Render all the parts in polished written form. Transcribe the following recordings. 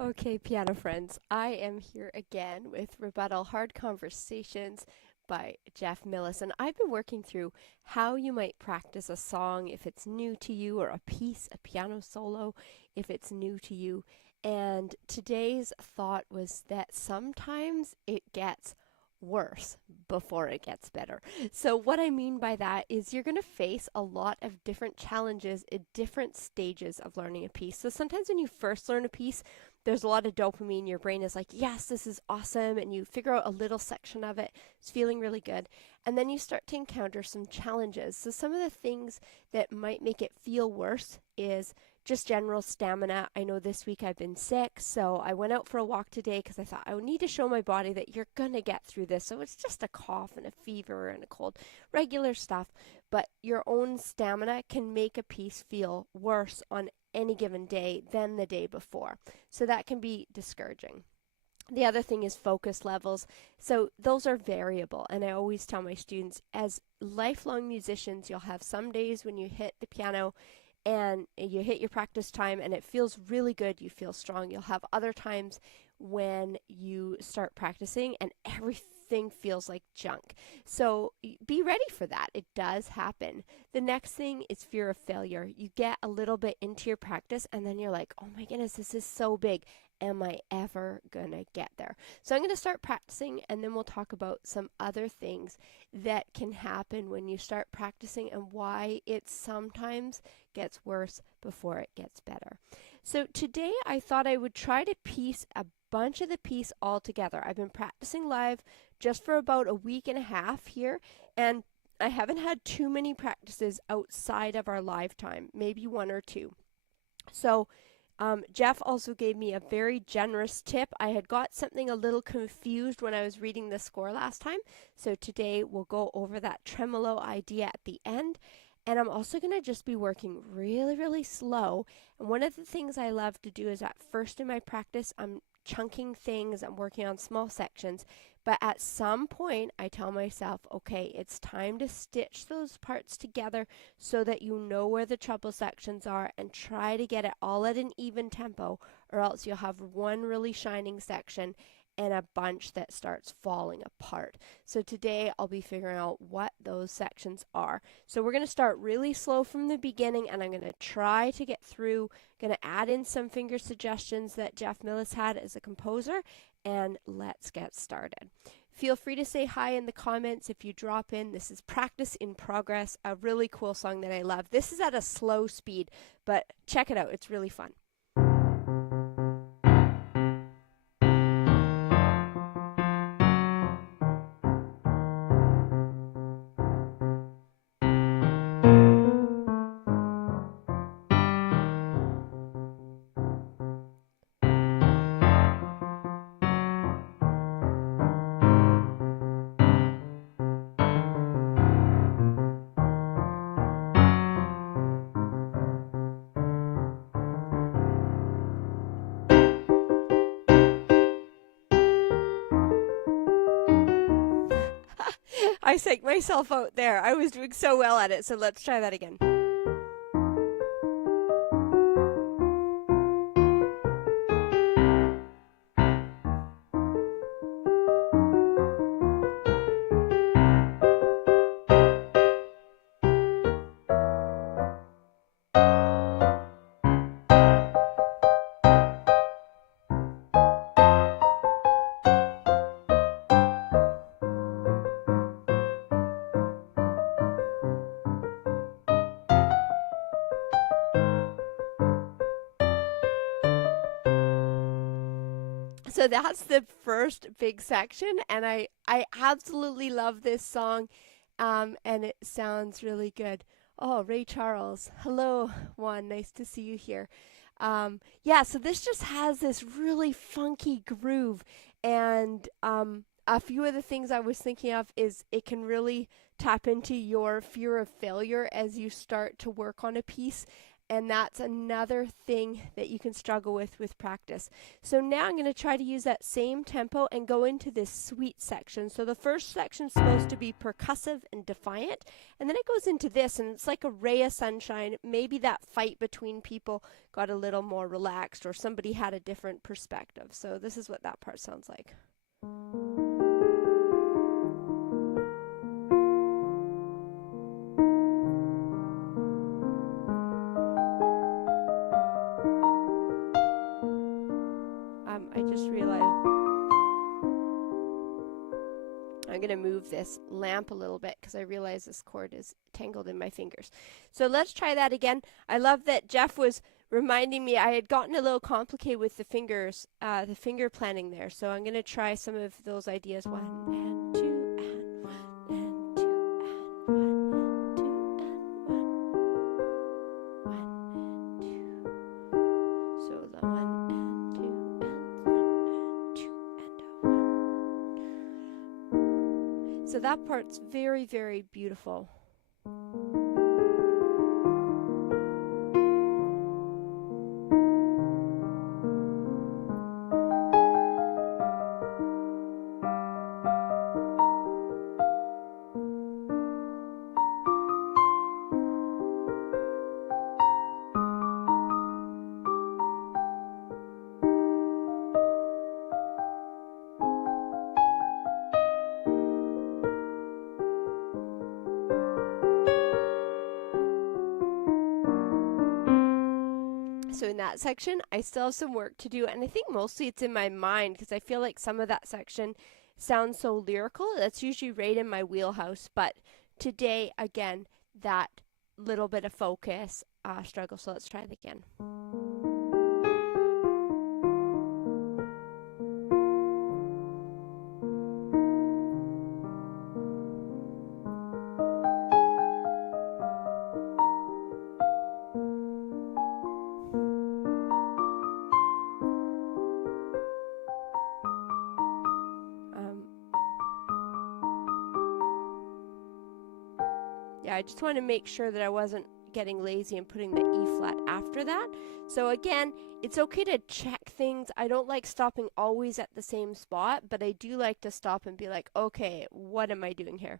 Okay, piano friends, I am here again with Rebuttal Hard Conversations by Jeff Millis, and I've been working through how you might practice a song if it's new to you, or a piece, a piano solo, if it's new to you. And today's thought was that sometimes it gets worse before it gets better. So, what I mean by that is you're going to face a lot of different challenges at different stages of learning a piece. So, sometimes when you first learn a piece, there's a lot of dopamine. Your brain is like, yes, this is awesome. And you figure out a little section of it. It's feeling really good. And then you start to encounter some challenges. So, some of the things that might make it feel worse is just general stamina. I know this week I've been sick, so I went out for a walk today because I thought I would need to show my body that you're going to get through this. So, it's just a cough and a fever and a cold, regular stuff. But your own stamina can make a piece feel worse on any given day than the day before. So that can be discouraging. The other thing is focus levels. So those are variable. And I always tell my students, as lifelong musicians, you'll have some days when you hit the piano and you hit your practice time and it feels really good, you feel strong. You'll have other times when you start practicing and everything feels like junk. So be ready for that. It does happen. The next thing is fear of failure. You get a little bit into your practice and then you're like, oh my goodness, this is so big. Am I ever gonna get there? So I'm gonna start practicing and then we'll talk about some other things that can happen when you start practicing and why it sometimes gets worse before it gets better. So today I thought I would try to piece a bunch of the piece all together. I've been practicing live just for about a week and a half here, and I haven't had too many practices outside of our live time, maybe one or two. So Jeff also gave me a very generous tip. I had got something a little confused when I was reading the score last time. So today we'll go over that tremolo idea at the end. And I'm also going to just be working really, really slow. And one of the things I love to do is at first in my practice, I'm chunking things, I'm working on small sections. But at some point, I tell myself, okay, it's time to stitch those parts together so that you know where the treble sections are and try to get it all at an even tempo, or else you'll have one really shining section and a bunch that starts falling apart. So today I'll be figuring out what those sections are. So we're going to start really slow from the beginning and I'm going to try to get through, going to add in some finger suggestions that Jeff Millis had as a composer, and let's get started. Feel free to say hi in the comments if you drop in. This is Practice in Progress, a really cool song that I love. This is at a slow speed, but check it out. It's really fun. I psyched myself out there. I was doing so well at it, so let's try that again. So that's the first big section, and I absolutely love this song, and it sounds really good. Oh, Ray Charles, hello, Juan, nice to see you here. Yeah, so this just has this really funky groove, and a few of the things I was thinking of is it can really tap into your fear of failure as you start to work on a piece. And that's another thing that you can struggle with practice. So now I'm going to try to use that same tempo and go into this sweet section. So the first section is supposed to be percussive and defiant, and then it goes into this, and it's like a ray of sunshine. Maybe that fight between people got a little more relaxed, or somebody had a different perspective. So this is what that part sounds like. I just realized I'm going to move this lamp a little bit because I realize this cord is tangled in my fingers. So let's try that again. I love that Jeff was reminding me I had gotten a little complicated with the fingers, the finger planning there. So I'm going to try some of those ideas. 1 and 2 and 1 and 2 and 1 and 2 and 1 and 2. So the 1 and 2 and 1 and 2 and 1. So that part's very, very beautiful. So in that section, I still have some work to do, and I think mostly it's in my mind because I feel like some of that section sounds so lyrical. That's usually right in my wheelhouse, but today, again, that little bit of focus struggle. So let's try it again. Yeah, I just want to make sure that I wasn't getting lazy and putting the E flat after that. So again, it's okay to check things. I don't like stopping always at the same spot, but I do like to stop and be like, okay, what am I doing here?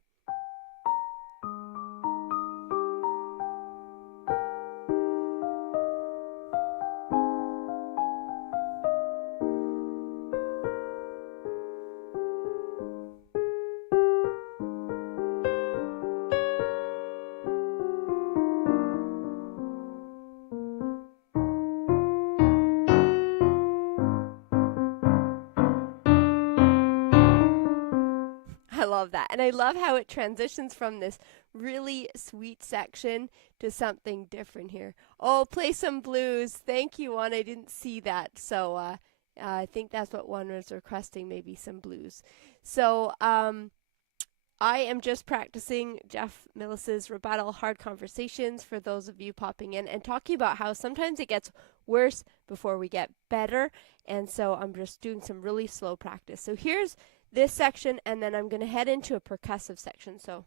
I love that. And I love how it transitions from this really sweet section to something different here. Oh, play some blues. Thank you, Juan. I didn't see that. So I think that's what Juan was requesting, maybe some blues. So I am just practicing Jeff Millis's Rebuttal Hard Conversations for those of you popping in and talking about how sometimes it gets worse before we get better. And so I'm just doing some really slow practice. So here's this section, and then I'm going to head into a percussive section. So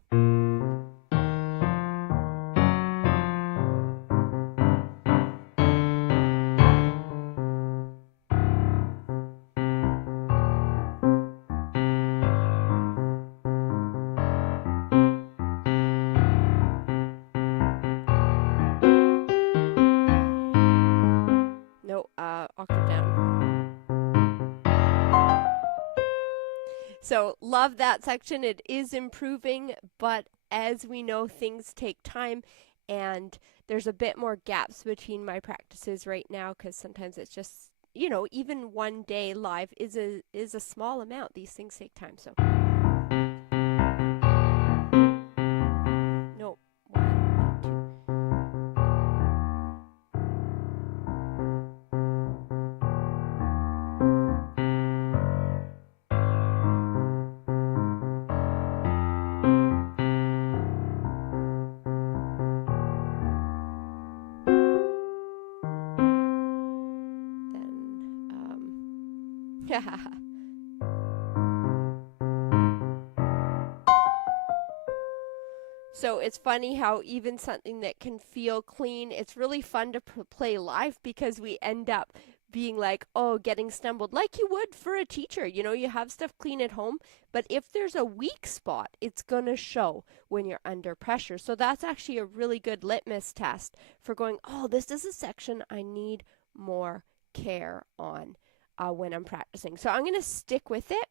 no, octave down. So love that section. It is improving, but as we know, things take time, and there's a bit more gaps between my practices right now because sometimes it's just, you know, even one day live is a small amount. These things take time. So no, 1 and 2. So it's funny how even something that can feel clean, it's really fun to play live because we end up being like, oh, getting stumbled like you would for a teacher. You know, you have stuff clean at home, but if there's a weak spot, it's going to show when you're under pressure. So that's actually a really good litmus test for going, oh, this is a section I need more care on when I'm practicing. So I'm going to stick with it.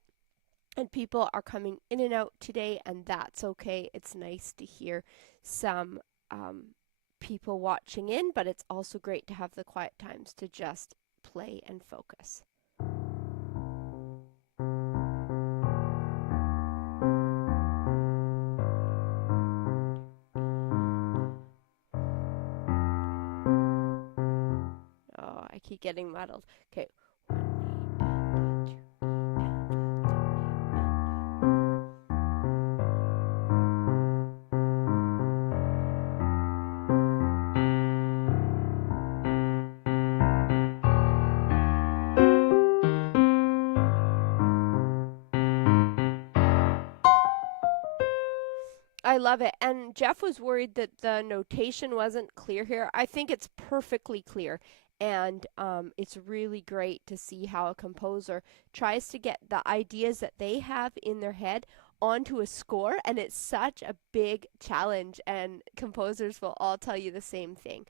And people are coming in and out today, and that's okay. It's nice to hear some people watching in, but it's also great to have the quiet times to just play and focus. Oh, I keep getting muddled. Okay. I love it. And Jeff was worried that the notation wasn't clear here. I think it's perfectly clear. And it's really great to see how a composer tries to get the ideas that they have in their head onto a score. And it's such a big challenge. And composers will all tell you the same thing.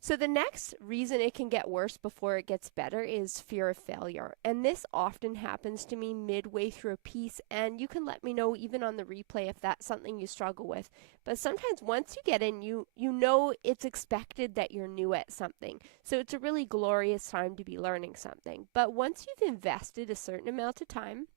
So the next reason it can get worse before it gets better is fear of failure. And this often happens to me midway through a piece, and you can let me know even on the replay if that's something you struggle with. But sometimes once you get in, you know it's expected that you're new at something. So it's a really glorious time to be learning something. But once you've invested a certain amount of time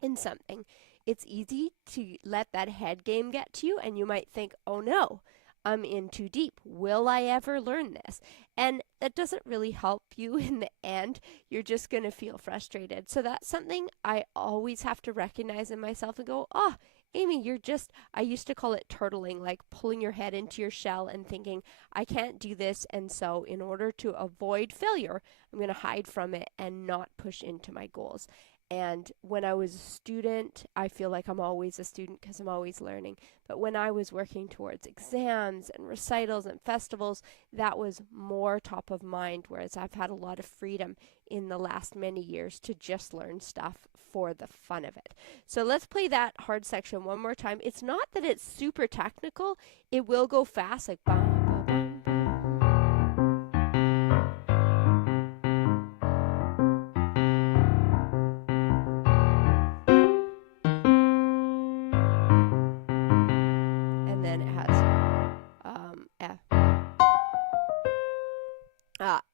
in something, it's easy to let that head game get to you, and you might think, oh no, I'm in too deep. Will I ever learn this? And that doesn't really help you in the end. You're just going to feel frustrated. So that's something I always have to recognize in myself and go, oh, Amy, I used to call it turtling, like pulling your head into your shell and thinking, I can't do this. And so in order to avoid failure, I'm going to hide from it and not push into my goals. And when I was a student, I feel like I'm always a student because I'm always learning. But when I was working towards exams and recitals and festivals, that was more top of mind, whereas I've had a lot of freedom in the last many years to just learn stuff for the fun of it. So let's play that hard section one more time. It's not that it's super technical. It will go fast, like bum, bum, bum, bum.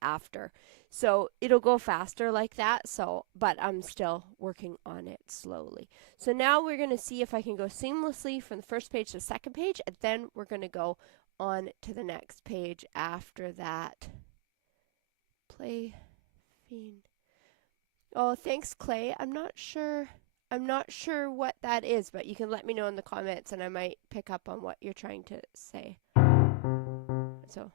After. So it'll go faster like that. But I'm still working on it slowly. So now we're going to see if I can go seamlessly from the first page to the second page, and then we're going to go on to the next page after that. Play fiend. Oh, thanks, Clay. I'm not sure what that is, but you can let me know in the comments and I might pick up on what you're trying to say. So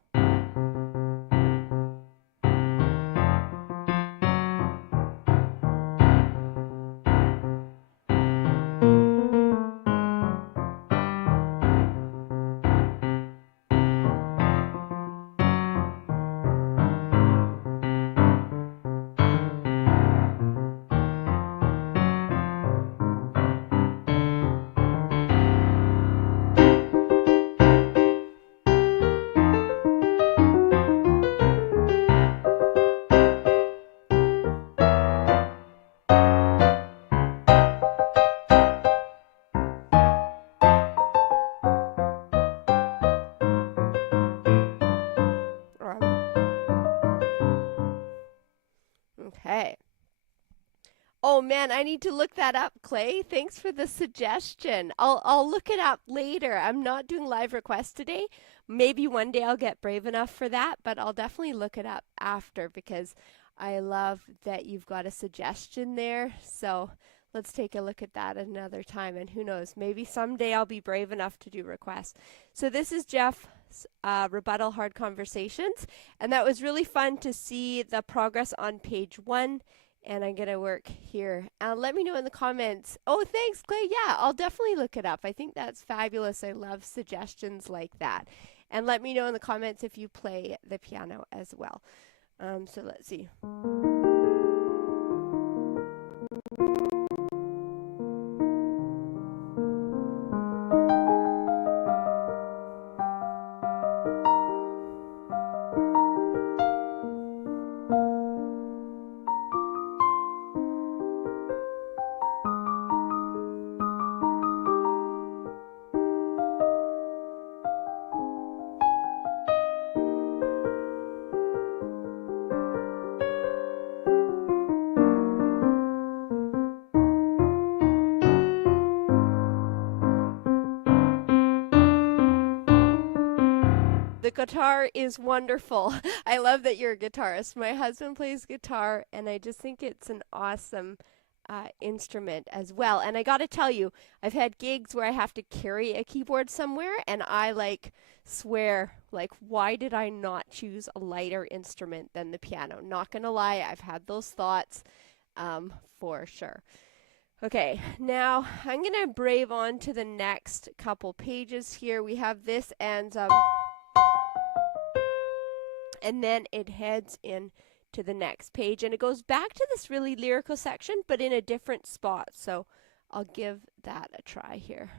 okay. Oh man, I need to look that up, Clay. Thanks for the suggestion. I'll look it up later. I'm not doing live requests today. Maybe one day I'll get brave enough for that, but I'll definitely look it up after because I love that you've got a suggestion there. So let's take a look at that another time. And who knows, maybe someday I'll be brave enough to do requests. So this is Jeff's Rebuttal Hard Conversations. And that was really fun to see the progress on page 1 and I'm going to work here. Let me know in the comments. Oh, thanks, Clay. Yeah, I'll definitely look it up. I think that's fabulous. I love suggestions like that. And let me know in the comments if you play the piano as well. So let's see. The guitar is wonderful. I love that you're a guitarist. My husband plays guitar, and I just think it's an awesome instrument as well. And I got to tell you, I've had gigs where I have to carry a keyboard somewhere, and I swear, why did I not choose a lighter instrument than the piano? Not gonna lie, I've had those thoughts for sure. Okay, now I'm gonna brave on to the next couple pages here. We have this and then it heads in to the next page, and it goes back to this really lyrical section, but in a different spot. So I'll give that a try here.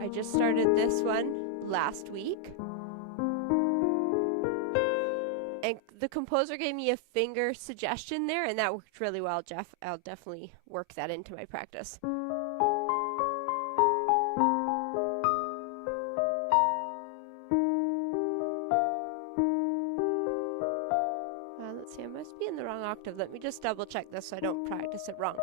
I just started this one last week, and the composer gave me a finger suggestion there, and that worked really well, Jeff. I'll definitely work that into my practice. Let's see, I must be in the wrong octave. Let me just double check this so I don't practice it wrong.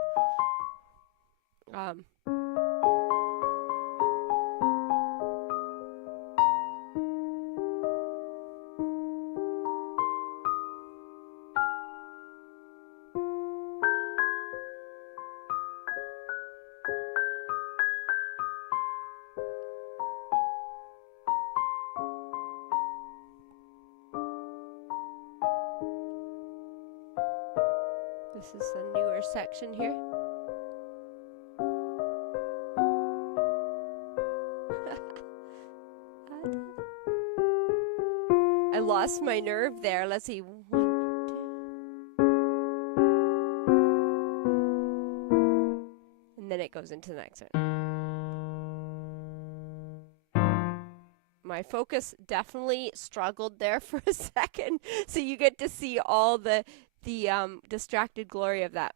This is a newer section here. I lost my nerve there. Let's see. 1, 2. And then it goes into the next one. My focus definitely struggled there for a second. So you get to see all the distracted glory of that.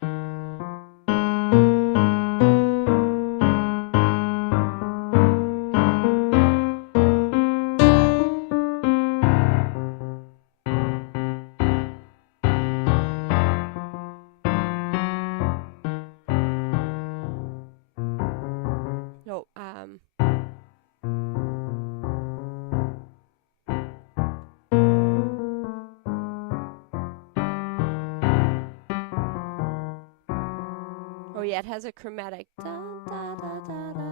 No, oh yeah, it has a chromatic. Da, da, da, da, da, da.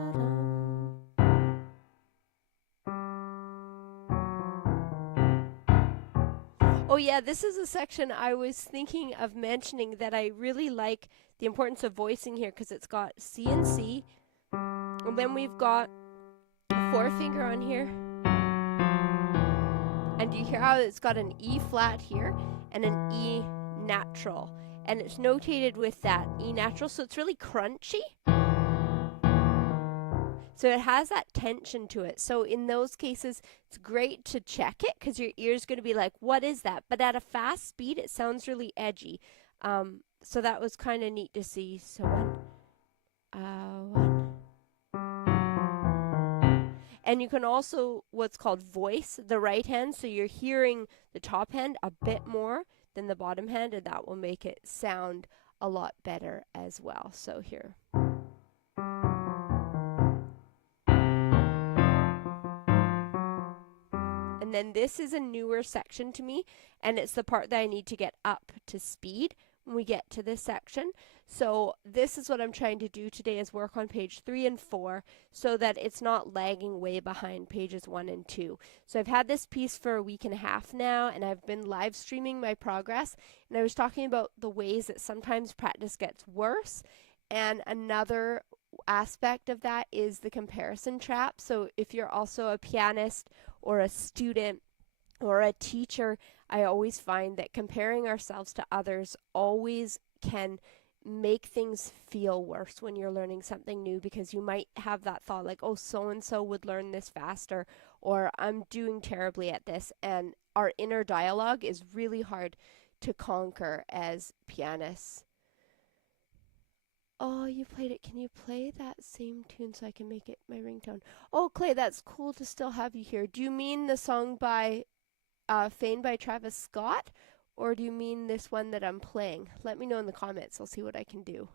Oh yeah, this is a section I was thinking of mentioning that I really like the importance of voicing here, because it's got C and C, and then we've got a 4-finger on here, and you hear how it's got an E flat here and an E natural, and it's notated with that E natural, so it's really crunchy. So it has that tension to it. So in those cases, it's great to check it, because your ear's going to be like, what is that? But at a fast speed, it sounds really edgy. So that was kind of neat to see. So 1. And you can also what's called voice the right hand. So you're hearing the top hand a bit more than the bottom hand, and that will make it sound a lot better as well. So here. And then this is a newer section to me, and it's the part that I need to get up to speed when we get to this section. So this is what I'm trying to do today, is work on page 3 and 4 so that it's not lagging way behind pages 1 and 2. So I've had this piece for a week and a half now, and I've been live streaming my progress, and I was talking about the ways that sometimes practice gets worse, and another aspect of that is the comparison trap. So if you're also a pianist or a student or a teacher, I always find that comparing ourselves to others always can make things feel worse when you're learning something new, because you might have that thought like, oh, so and so would learn this faster, or I'm doing terribly at this, and our inner dialogue is really hard to conquer as pianists. Oh, you played it. Can you play that same tune so I can make it my ringtone? Oh, Clay, that's cool to still have you here. Do you mean the song by Fane by Travis Scott, or do you mean this one that I'm playing? Let me know in the comments. I'll see what I can do.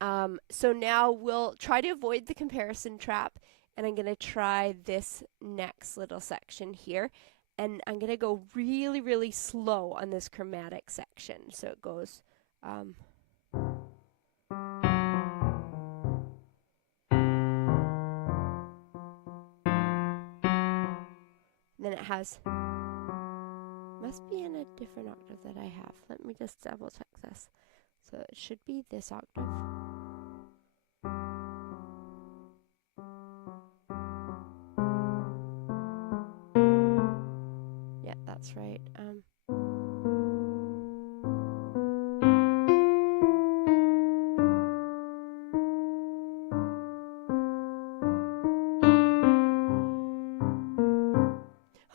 So now we'll try to avoid the comparison trap, and I'm going to try this next little section here. And I'm going to go really, really slow on this chromatic section. So it goes... then it has... must be in a different octave that I have. Let me just double check this. So it should be this octave. Yeah, that's right.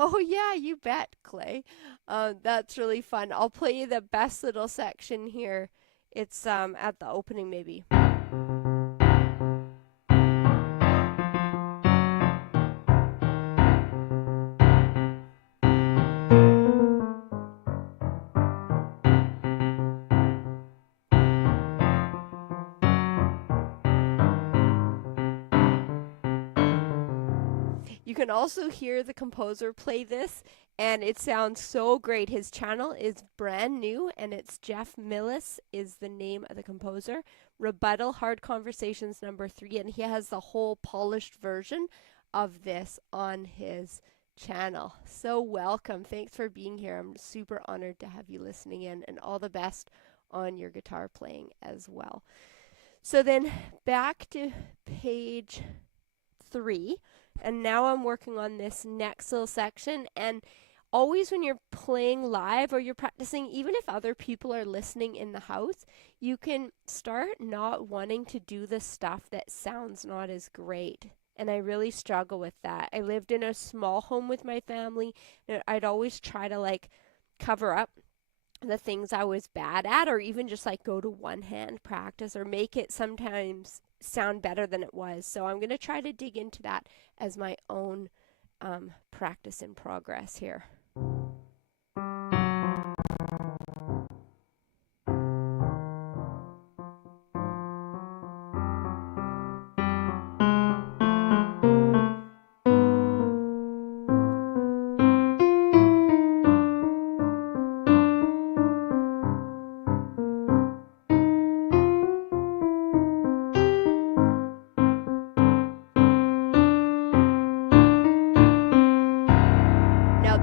Oh yeah, you bet, Clay. That's really fun. I'll play you the best little section here. It's at the opening maybe. You can also hear the composer play this, and it sounds so great. His channel is brand new, and it's Jeff Millis is the name of the composer. Rebuttal Hard Conversations #3, and he has the whole polished version of this on his channel. So welcome. Thanks for being here. I'm super honored to have you listening in, and all the best on your guitar playing as well. So then back to page 3. And now I'm working on this next little section, and always when you're playing live or you're practicing, even if other people are listening in the house, you can start not wanting to do the stuff that sounds not as great. And I really struggle with that. I lived in a small home with my family, and I'd always try to like cover up the things I was bad at, or even just like go to one hand practice or make it sometimes sound better than it was. So I'm going to try to dig into that as my own practice in progress here.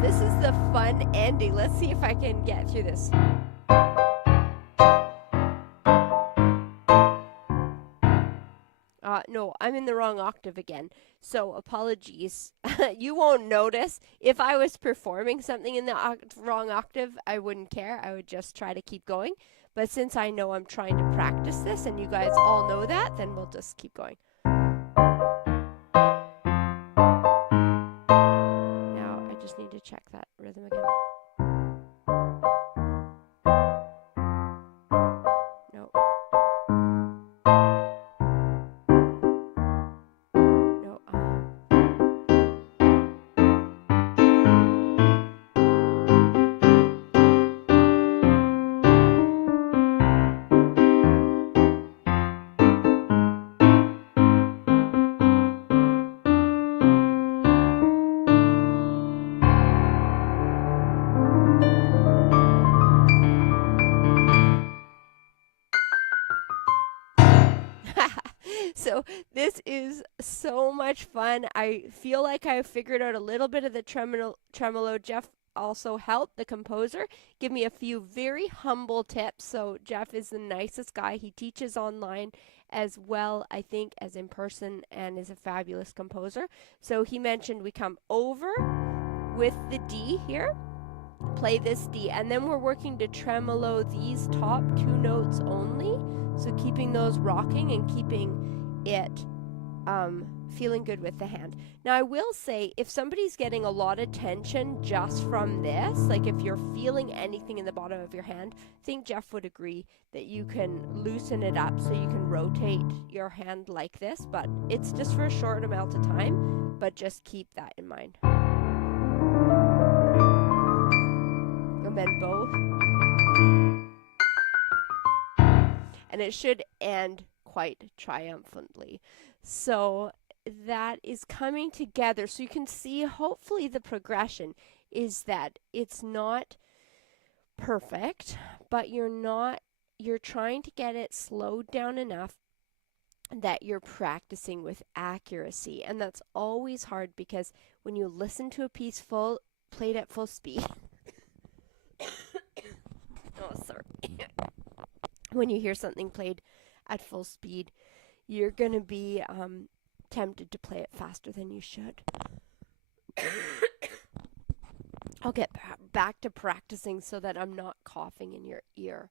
This is the fun ending. Let's see if I can get through this. No, I'm in the wrong octave again. So apologies. You won't notice. If I was performing something in the wrong octave, I wouldn't care. I would just try to keep going. But since I know I'm trying to practice this, and you guys all know that, then we'll just keep going. Need to check that rhythm again. No. No. is so much fun. I feel like I figured out a little bit of the tremolo. Jeff also helped, the composer, give me a few very humble tips. So Jeff is the nicest guy. He teaches online as well, I think, as in person, and is a fabulous composer. So he mentioned we come over with the D here, play this D, and then we're working to tremolo these top two notes only. So keeping those rocking and keeping it feeling good with the hand. Now I will say, if somebody's getting a lot of tension just from this, like if you're feeling anything in the bottom of your hand, I think Jeff would agree that you can loosen it up so you can rotate your hand like this, but it's just for a short amount of time, but just keep that in mind. And then both. And it should end quite triumphantly. So that is coming together. So you can see, hopefully the progression is that it's not perfect, but you're trying to get it slowed down enough that you're practicing with accuracy. And that's always hard, because when you listen to a piece played at full speed, oh, sorry. When you hear something played at full speed, you're going to be tempted to play it faster than you should. I'll get back to practicing so that I'm not coughing in your ear.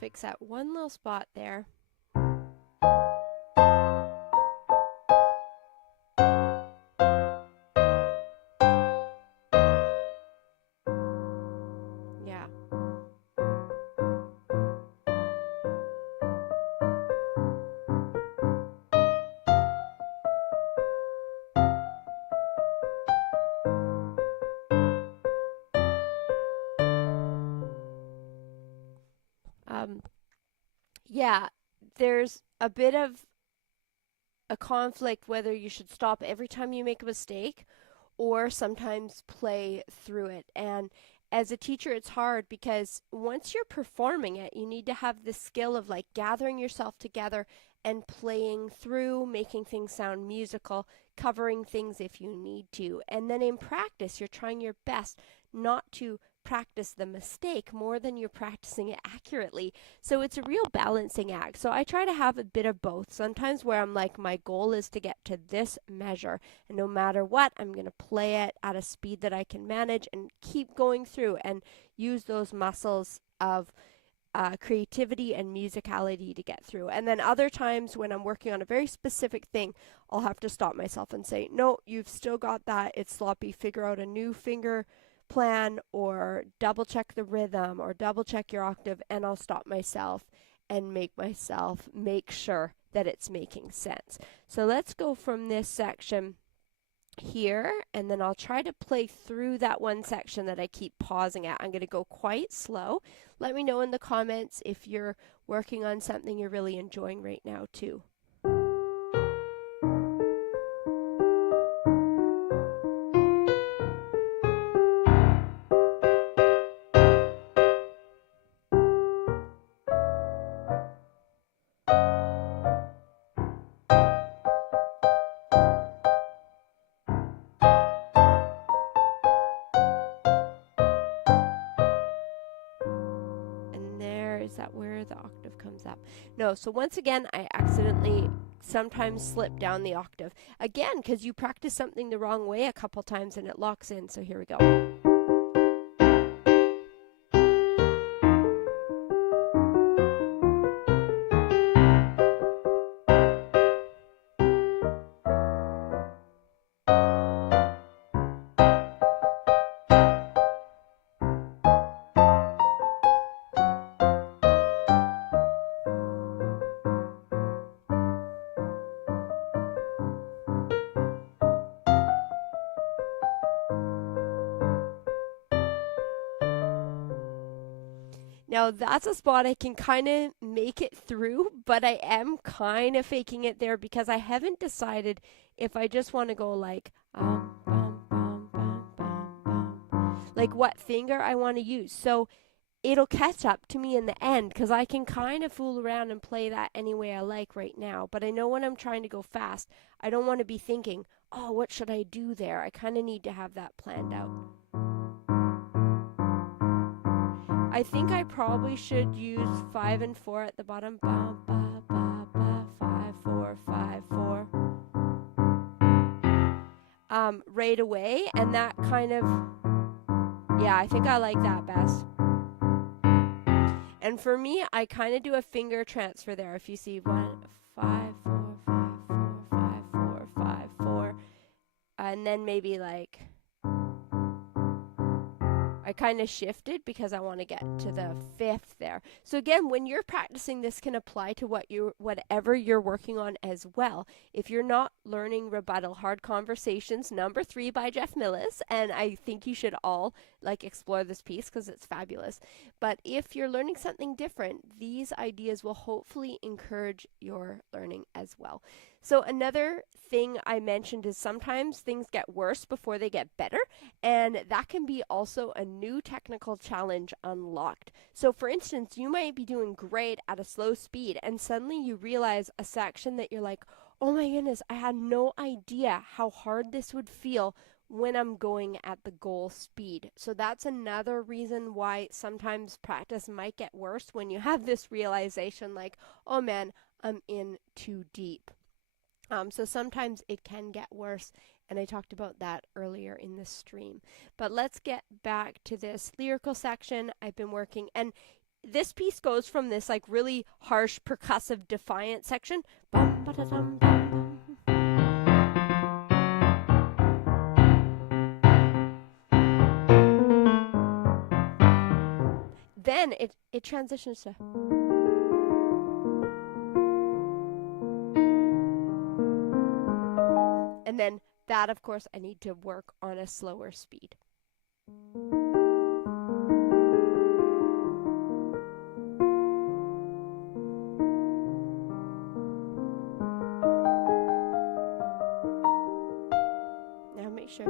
Fix that one little spot there. Yeah. Yeah, there's a bit of a conflict whether you should stop every time you make a mistake or sometimes play through it. And as a teacher, it's hard, because once you're performing it, you need to have the skill of like gathering yourself together and playing through, making things sound musical, covering things if you need to. And then in practice, you're trying your best not to practice the mistake more than you're practicing it accurately. So it's a real balancing act. So I try to have a bit of both. Sometimes where I'm like, my goal is to get to this measure, and no matter what, I'm going to play it at a speed that I can manage and keep going through and use those muscles of creativity and musicality to get through. And then other times when I'm working on a very specific thing, I'll have to stop myself and say, no, you've still got that. It's sloppy. Figure out a new finger plan, or double check the rhythm, or double check your octave, and I'll stop myself and make sure that it's making sense. So let's go from this section here, and then I'll try to play through that one section that I keep pausing at. I'm going to go quite slow. Let me know in the comments if you're working on something you're really enjoying right now too. Is that where the octave comes up? No, so once again, I accidentally sometimes slip down the octave. Again, because you practice something the wrong way a couple times and it locks in. So here we go. Now that's a spot I can kind of make it through, but I am kind of faking it there because I haven't decided if I just want to go like bum, bum, bum, bum, bum, like what finger I want to use. So it'll catch up to me in the end because I can kind of fool around and play that any way I like right now. But I know when I'm trying to go fast, I don't want to be thinking, oh, what should I do there? I kind of need to have that planned out. I think I probably should use 5 and 4 at the bottom. Ba, ba, ba, ba, 5, 4, 5, 4. Right away, and that kind of, yeah, I think I like that best. And for me, I kind of do a finger transfer there. If you see 1, 5, 4, 5, 4, 5, 4, 5, 4, and then maybe like I kind of shifted because I want to get to the 5th there. So again, when you're practicing, this can apply to whatever you're working on as well. If you're not learning Rebuttal Hard Conversations number 3 by Jeff Millis, and I think you should all like explore this piece because it's fabulous. But if you're learning something different, these ideas will hopefully encourage your learning as well. So another thing I mentioned is sometimes things get worse before they get better, and that can be also a new technical challenge unlocked. So for instance, you might be doing great at a slow speed and suddenly you realize a section that you're like, oh my goodness, I had no idea how hard this would feel when I'm going at the goal speed. So that's another reason why sometimes practice might get worse when you have this realization like, oh man, I'm in too deep. So sometimes it can get worse, and I talked about that earlier in the stream. But let's get back to this lyrical section I've been working, and this piece goes from this like really harsh percussive defiant section. Bum, ba-da-dum, bum, bum. Then it transitions to, and then that, of course, I need to work on a slower speed. Now make sure.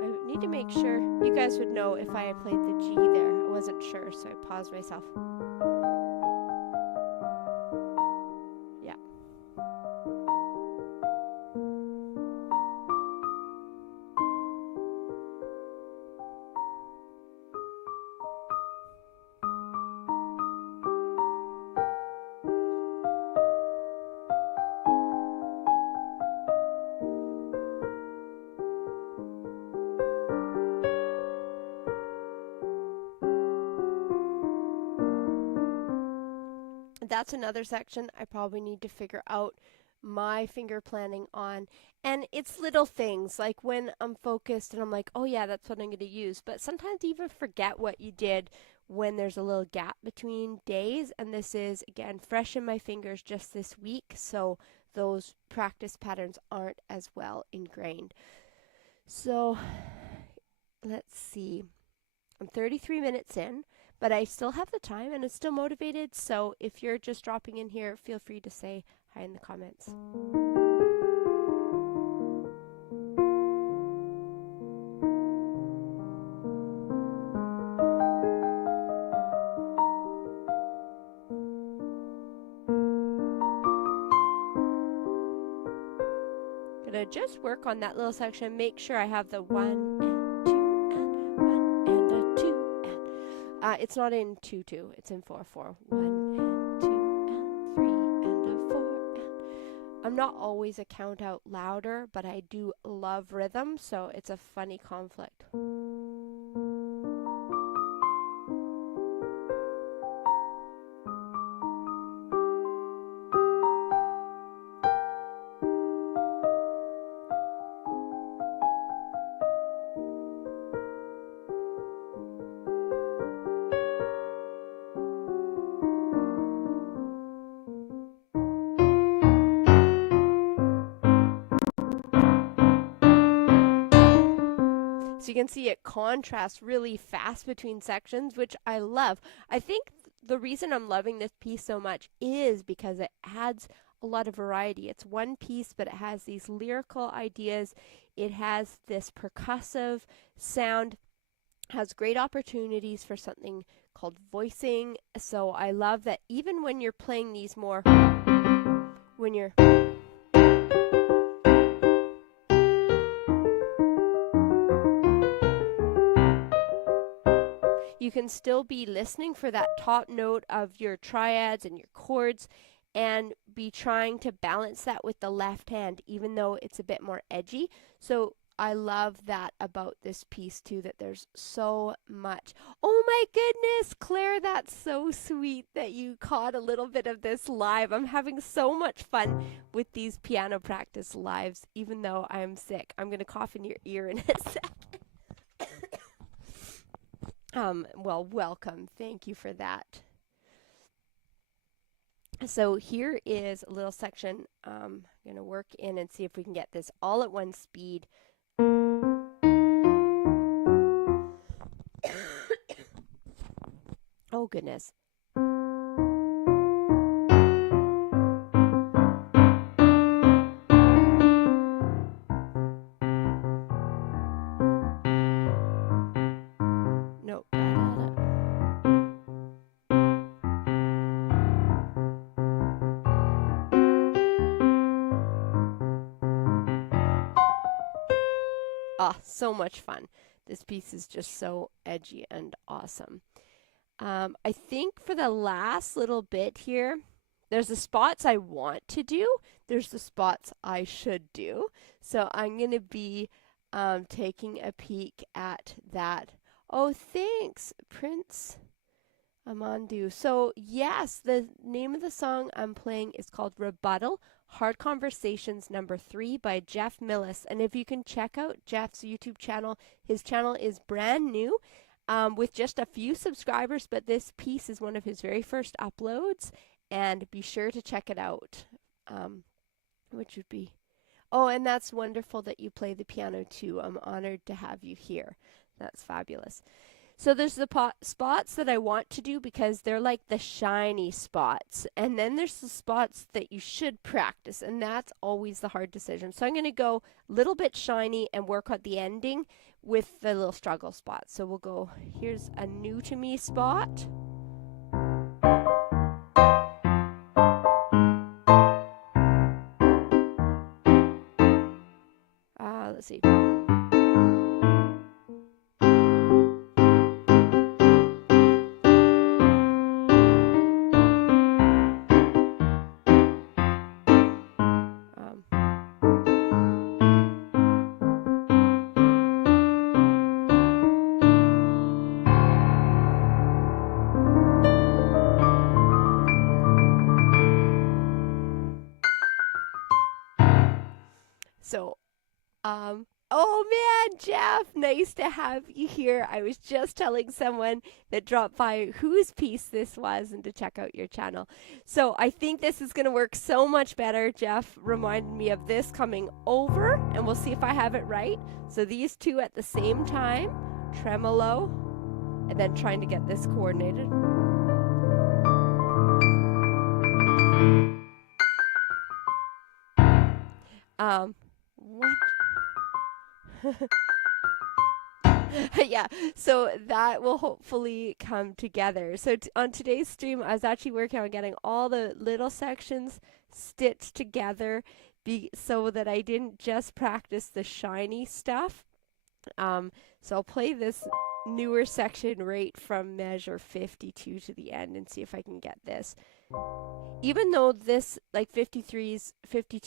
I need to make sure you guys would know if I played the G there. I wasn't sure, so I paused myself. Yeah. That's another section I probably need to figure out my finger planning on. And it's little things like when I'm focused and I'm like, oh yeah, that's what I'm going to use. But sometimes you even forget what you did when there's a little gap between days. And this is, again, fresh in my fingers just this week. So those practice patterns aren't as well ingrained. So let's see. I'm 33 minutes in, but I still have the time and I'm still motivated. So if you're just dropping in here, feel free to say hi in the comments. Gonna just work on that little section, make sure I have the 1 and 2 and 1 and a 2 and it's not in 2-2, it's in 4-4. 1 and 2 and 3 and a 4 and I'm not always a count out louder, but I do love rhythm, so it's a funny conflict. So you can see it contrasts really fast between sections, which I love. I think the reason I'm loving this piece so much is because it adds a lot of variety. It's one piece, but it has these lyrical ideas. It has this percussive sound, has great opportunities for something called voicing. So I love that even when you're playing these more, when you're you can still be listening for that top note of your triads and your chords and be trying to balance that with the left hand, even though it's a bit more edgy. So I love that about this piece too, that there's so much. Oh my goodness, Claire, that's so sweet that you caught a little bit of this live. I'm having so much fun with these piano practice lives, even though I'm sick. I'm going to cough in your ear in a second. Well, welcome. Thank you for that. So here is a little section. I'm going to work in and see if we can get this all at one speed. Oh, goodness. No. Ah, so much fun. This piece is just so edgy and awesome. I think for the last little bit here, there's the spots I want to do. There's the spots I should do. So I'm going to be taking a peek at that. Oh, thanks, Prince Amandu. So yes, the name of the song I'm playing is called Rebuttal, Hard Conversations #3 by Jeff Millis. And if you can check out Jeff's YouTube channel, his channel is brand new. With just a few subscribers, but this piece is one of his very first uploads, and be sure to check it out, which would be, oh, and that's wonderful that you play the piano too. I'm honored to have you here. That's fabulous. So there's the spots that I want to do because they're like the shiny spots, and then there's the spots that you should practice, and that's always the hard decision. So I'm going to go a little bit shiny and work on the ending with the little struggle spots. So we'll go, here's a new to me spot. Let's see. So, oh man, Jeff, nice to have you here. I was just telling someone that dropped by whose piece this was and to check out your channel. So I think this is going to work so much better. Jeff reminded me of this coming over, and we'll see if I have it right. So these two at the same time, tremolo, and then trying to get this coordinated. What? Yeah, so that will hopefully come together. So on today's stream, I was actually working on getting all the little sections stitched together so that I didn't just practice the shiny stuff. So I'll play this newer section right from measure 52 to the end and see if I can get this. Even though this, like 52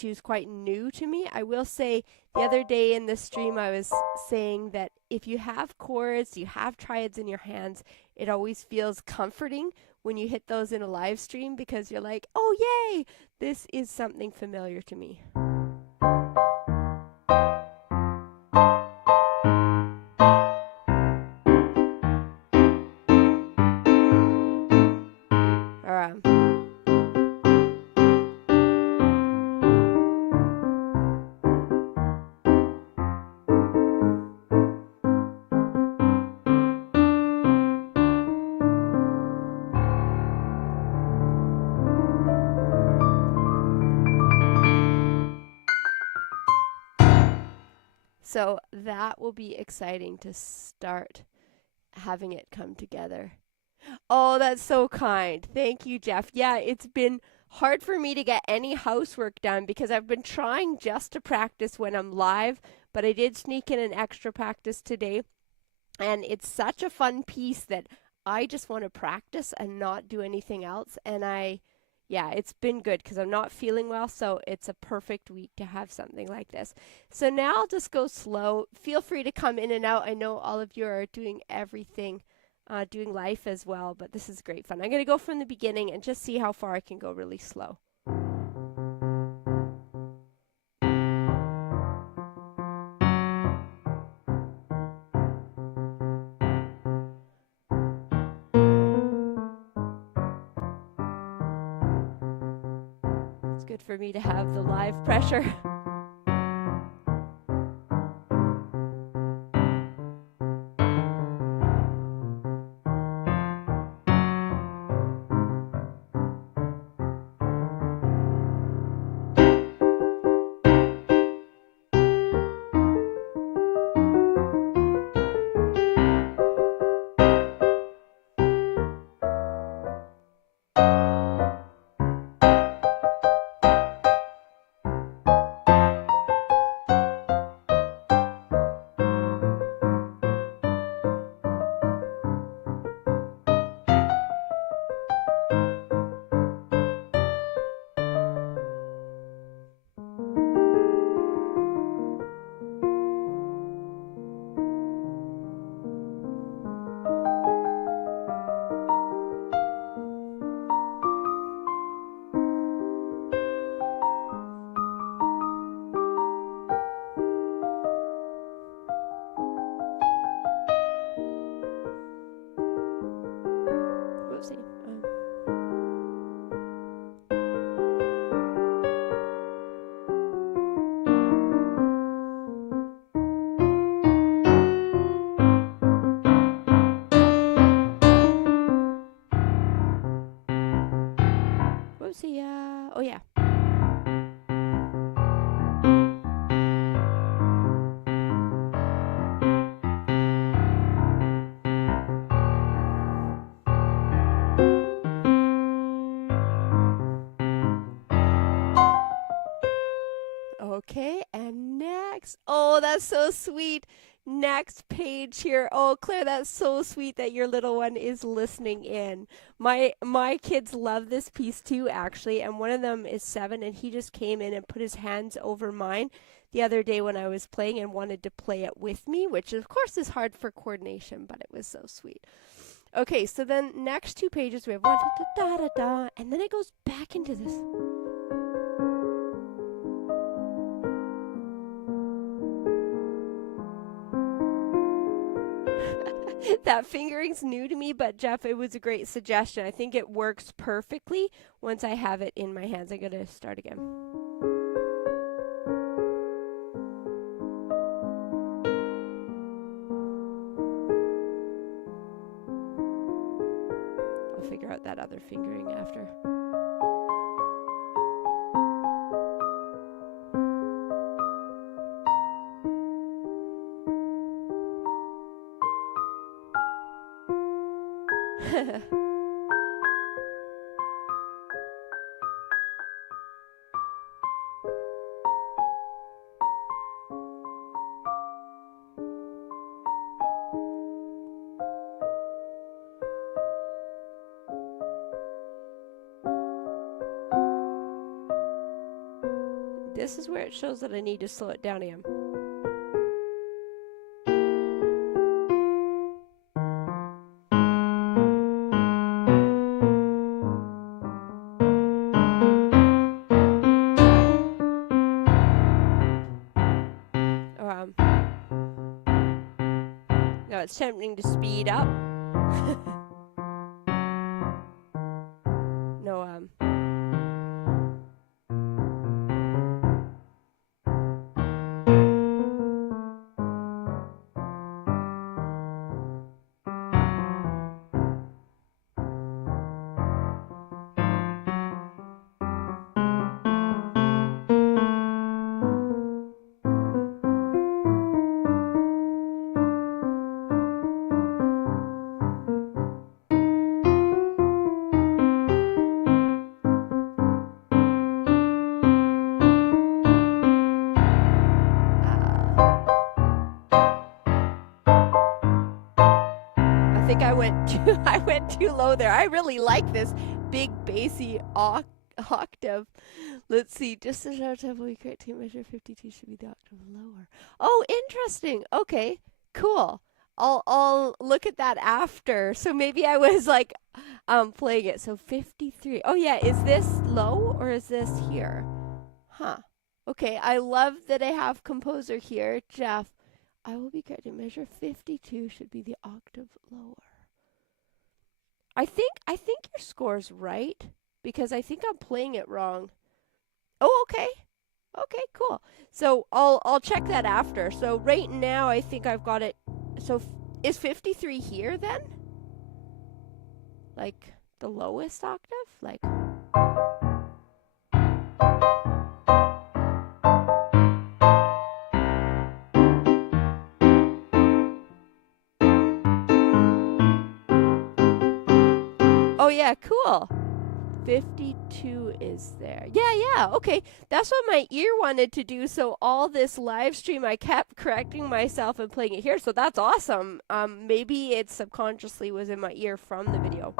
is quite new to me, I will say the other day in the stream I was saying that if you have chords, you have triads in your hands, it always feels comforting when you hit those in a live stream because you're like, oh yay, this is something familiar to me. So that will be exciting to start having it come together. Oh, that's so kind. Thank you, Jeff. Yeah, it's been hard for me to get any housework done because I've been trying just to practice when I'm live, but I did sneak in an extra practice today. And it's such a fun piece that I just want to practice and not do anything else. Yeah, it's been good because I'm not feeling well. So it's a perfect week to have something like this. So now I'll just go slow. Feel free to come in and out. I know all of you are doing everything, doing life as well, but this is great fun. I'm going to go from the beginning and just see how far I can go really slow. It's good for me to have the live pressure. Whoopsie. Whoopsie. Oh, yeah. Okay, and next. Oh, that's so sweet. Next page here. Oh, Claire, that's so sweet that your little one is listening in. My kids love this piece too, actually, and one of them is 7, and he just came in and put his hands over mine the other day when I was playing and wanted to play it with me, which of course is hard for coordination, but it was so sweet. Okay, so then next 2 pages we have one da da da da, and then it goes back into this. That fingering's new to me, but Jeff, it was a great suggestion. I think it works perfectly once I have it in my hands. I gotta start again. I'll figure out that other fingering after. This is where it shows that I need to slow it down again. No, it's tempting to speed up. No, think I went too low there. I really like this big bassy octave. Let's see. Just as our tempo we correct to measure 52 should be the octave lower. Oh, interesting. Okay, cool. I'll look at that after. So maybe I was like playing it. So 53. Oh yeah, is this low or is this here? Huh. Okay, I love that I have composer here, Jeff. I will be correct to measure 52 should be the octave lower. I think your score's right because I think I'm playing it wrong. Oh, okay. Okay, cool. So I'll check that after. So right now I think I've got it. So is 53 here then? Like the lowest octave? Like oh yeah, cool. 52 is there. Yeah, okay. That's what my ear wanted to do. So all this live stream, I kept correcting myself and playing it here. So that's awesome. Maybe it subconsciously was in my ear from the video.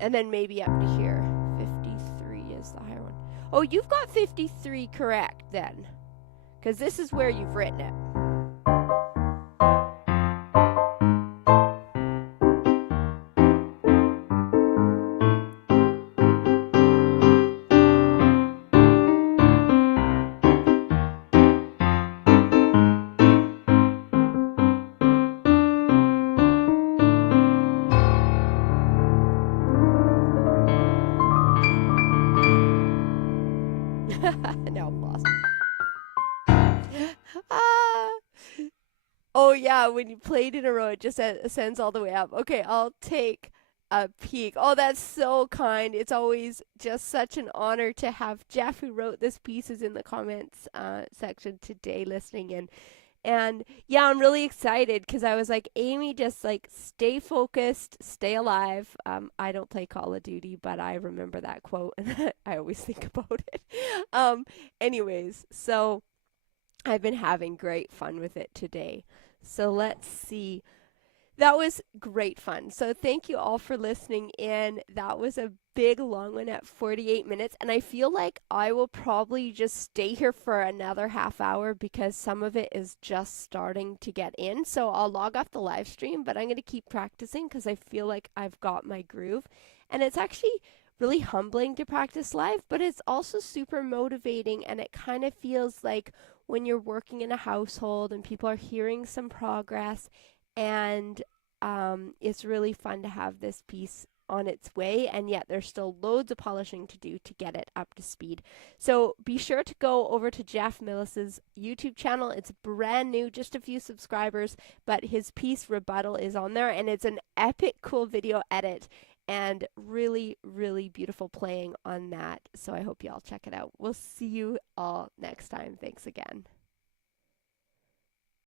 And then maybe up to here. 53 is the higher one. Oh, you've got 53 correct then. Because this is where you've written it. Now I'm lost. Oh yeah, when you played in a row, it just ascends all the way up. Okay, I'll take a peek. Oh, that's so kind. It's always just such an honor to have Jeff, who wrote this piece, is in the comments section today listening in. And yeah, I'm really excited because I was like, Amy, just like stay focused, stay alive. I don't play Call of Duty, but I remember that quote and I always think about it. Anyways, so I've been having great fun with it today. So let's see. That was great fun. So thank you all for listening in. That was a big long one at 48 minutes. And I feel like I will probably just stay here for another half hour because some of it is just starting to get in. So I'll log off the live stream, but I'm going to keep practicing because I feel like I've got my groove. And it's actually really humbling to practice live, but it's also super motivating. And it kind of feels like when you're working in a household and people are hearing some progress, and it's really fun to have this piece on its way, and yet there's still loads of polishing to do to get it up to speed. So be sure to go over to Jeff Millis's YouTube channel. It's brand new, just a few subscribers, but his piece Rebuttal is on there, and it's an epic cool video edit and really, really beautiful playing on that. So I hope you all check it out. We'll see you all next time. Thanks again.